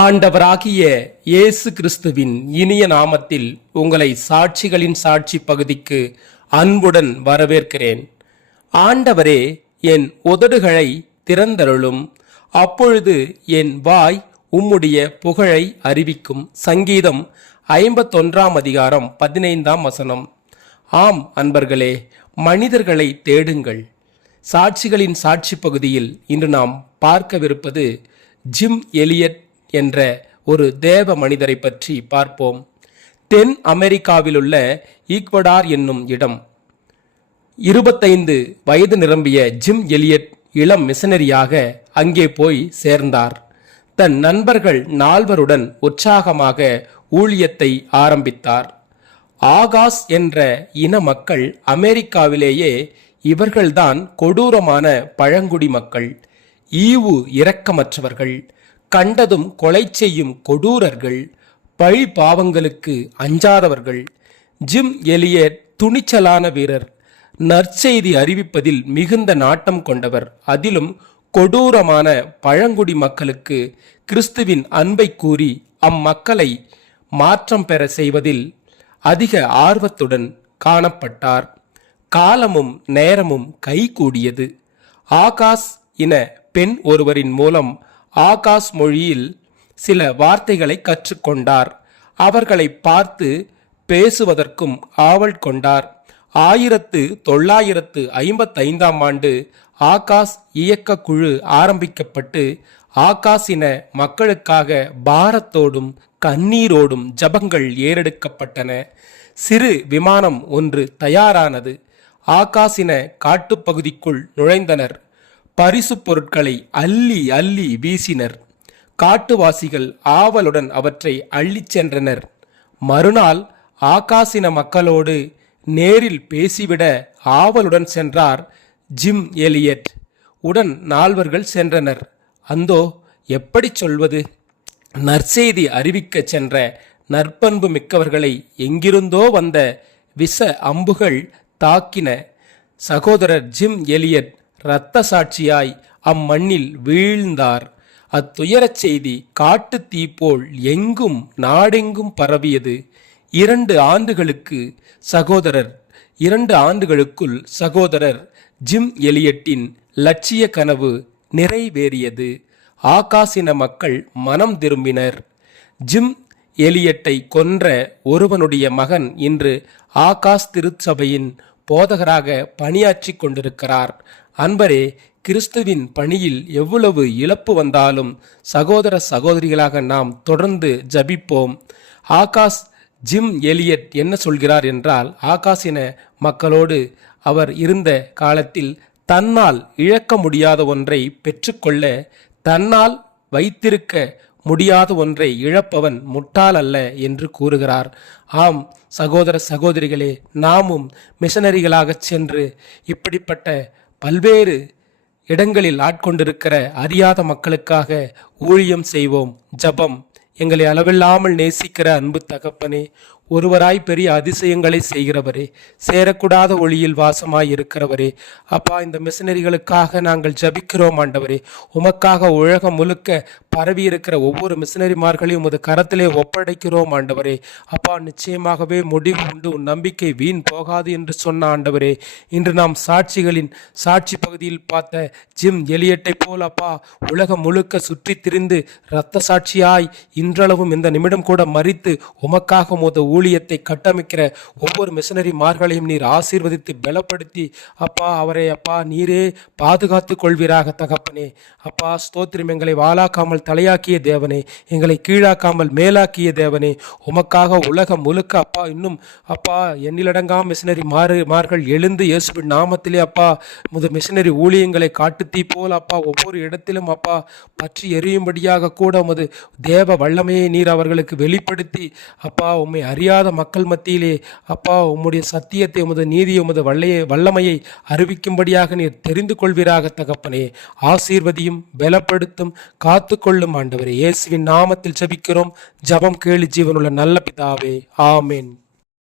ஆண்டவராகிய இயேசு கிறிஸ்துவின் இனிய நாமத்தில் உங்களை சாட்சிகளின் சாட்சி பகுதிக்கு அன்புடன் வரவேற்கிறேன். ஆண்டவரே, என் உதடுகளை திறந்தருளும், அப்பொழுது என் வாய் உம்முடைய புகழை அறிவிக்கும். சங்கீதம் 51:15. ஆம் அன்பர்களே, மனிதர்களை தேடுங்கள். சாட்சிகளின் சாட்சி பகுதியில் இன்று நாம் பார்க்கவிருப்பது ஜிம் எலியட் என்ற ஒரு தேவ மனிதரை பற்றி பார்ப்போம். தென் அமெரிக்காவிலுள்ள ஈக்வடார் என்னும் இடம். 25 வயது நிரம்பிய ஜிம் எலியட் இளம் மிஷனரியாக அங்கே போய் சேர்ந்தார். தன் நண்பர்கள் 4 உற்சாகமாக ஊழியத்தை ஆரம்பித்தார். ஆகாஸ் என்ற இன மக்கள் அமெரிக்காவிலேயே இவர்கள்தான் கொடூரமான பழங்குடி மக்கள். ஈவு இரக்கமற்றவர்கள், கண்டதும் கொலை செய்யும் கொடூரர்கள், பழி பாவங்களுக்கு அஞ்சாதவர்கள். ஜிம் எலியட் துணிச்சலான வீரர், நற்செய்தி அறிவிப்பதில் மிகுந்த நாட்டம் கொண்டவர். அதிலும் கொடூரமான பழங்குடி மக்களுக்கு கிறிஸ்துவின் அன்பை கூறி அம்மக்களை மாற்றம் பெற செய்வதில் அதிக ஆர்வத்துடன் காணப்பட்டார். காலமும் நேரமும் கைகூடியது. ஆகாஸ் இன பெண் ஒருவரின் மூலம் ஆகாஸ் மொழியில் சில வார்த்தைகளை கற்றுக்கொண்டார். அவர்களை பார்த்து பேசுவதற்கும் ஆவல் கொண்டார். 1955 ஆகாஸ் இயக்க குழு ஆரம்பிக்கப்பட்டு ஆகாசின மக்களுக்காக பாரத்தோடும் கண்ணீரோடும் ஜபங்கள் ஏறெடுக்கப்பட்டன. சிறு விமானம் ஒன்று தயாரானது. ஆகாசின காட்டுப்பகுதிக்குள் நுழைந்தனர். பரிசு பொருட்களை அள்ளி அள்ளி வீசினர். காட்டுவாசிகள் ஆவலுடன் அவற்றை அள்ளிச் சென்றனர். மறுநாள் ஆகாசின மக்களோடு நேரில் பேசிவிட ஆவலுடன் சென்றார் ஜிம் எலியட். உடன் 4 சென்றனர். அந்தோ எப்படி சொல்வது, நற்செய்தி அறிவிக்க சென்ற நற்பண்பு மிக்கவர்களை எங்கிருந்தோ வந்த விஷ அம்புகள் தாக்கின. சகோதரர் ஜிம் எலியட் இரத்த சாட்சியாய் அம்மண்ணில் வீழ்ந்தார். அத்துயரச் செய்தி காட்டு தீ போல் எங்கும் நாடெங்கும் பரவியது. 2 ஆண்டுகளுக்குள் சகோதரர் ஜிம் எலியட்டின் லட்சிய கனவு நிறைவேறியது. ஆகாசின மக்கள் மனம் திரும்பினர். ஜிம் எலியட்டை கொன்ற ஒருவனுடைய மகன் இன்று ஆகாஸ் திருச்சபையின் போதகராக பணியாற்றி கொண்டிருக்கிறார். அன்பரே, கிறிஸ்துவின் பணியில் எவ்வளவு இழப்பு வந்தாலும் சகோதர சகோதரிகளாக நாம் தொடர்ந்து ஜபிப்போம். ஆகாஸ் ஜிம் எலியட் என்ன சொல்கிறார் என்றால், ஆகாசின மக்களோடு அவர் இருந்த காலத்தில் தன்னால் இழக்க முடியாத ஒன்றை பெற்றுக்கொள்ள, தன்னால் வைத்திருக்க முடியாத ஒன்றை இழப்பவன் முட்டாள் அல்ல என்று கூறுகிறார். ஆம் சகோதர சகோதரிகளே, நாமும் மிஷனரிகளாக சென்று இப்படிப்பட்ட பல்வேறு இடங்களில் ஆட்கொண்டிருக்கிற அறியாத மக்களுக்காக ஊழியம் செய்வோம். ஜபம். எங்களை அளவில்லாமல் நேசிக்கிற அன்பு தகப்பனே, ஒருவராய் பெரிய அதிசயங்களை செய்கிறவரே, சேரக்கூடாத ஒளியில் வாசமாய் இருக்கிறவரே, அப்பா, இந்த மிஷனரிகளுக்காக நாங்கள் ஜபிக்கிறோம் ஆண்டவரே. உமக்காக உலகம் முழுக்க பரவி இருக்கிற ஒவ்வொரு மிஷனரிமார்களையும் உமது கரத்திலே ஒப்படைக்கிறோம் ஆண்டவரே. அப்பா, நிச்சயமாகவே முடிவு உண்டு, உன் நம்பிக்கை வீண் போகாது என்று சொன்ன ஆண்டவரே. இன்று நாம் சாட்சிகளின் சாட்சி பகுதியில் பார்த்த ஜிம் எலியட்டை போல் அப்பா, உலகம் முழுக்க சுற்றி திரிந்து இரத்த சாட்சியாய் இன்றளவும் இந்த நிமிடம் கூட மரித்து உமக்காக உமது ஊழியத்தை கட்டமைக்கிற ஒவ்வொரு மிஷனரி மார்களையும் நீர் ஆசீர்வதித்து பலப்படுத்தி அப்பா, அவரை அப்பா நீரே பாதுகாத்து கொள்வீராக தகப்பனே. அப்பா ஸ்தோத்திரம். எங்களை வாளாக்காமல் தலையாக்கிய தேவனே, எங்களை கீழாக்காமல் மேலாக்கிய தேவனே, உமக்காக உலகம் முழுக்க அப்பா இன்னும் அப்பா எண்ணிலடங்கா மிஷனரி மார்கள் எழுந்து இயேசுவின் நாமத்திலே அப்பா முத மிஷனரி ஊழியங்களை காட்டுத்தீ போல் அப்பா ஒவ்வொரு இடத்திலும் அப்பா பற்றி எரியும்படியாக கூட உமது தேவ வல்லமையை நீர் அவர்களுக்கு வெளிப்படுத்தி அப்பா உம்மை அறியாத மக்கள் மத்தியிலே அப்பா உம்முடைய சத்தியத்தை, உமது நீதியை, உமது வல்லமையை அறிவிக்கும்படியாக நீர் தெரிந்து கொள்வீராக தகப்பனே. ஆசீர்வதியும் பலப்படுத்தும் காத்து கொள்ளும் ஆண்டவரே. இயேசுவின் நாமத்தில் ஜெபிக்கிறோம். ஜெபம் கேளு ஜீவனுள்ள நல்ல பிதாவே. ஆமென்.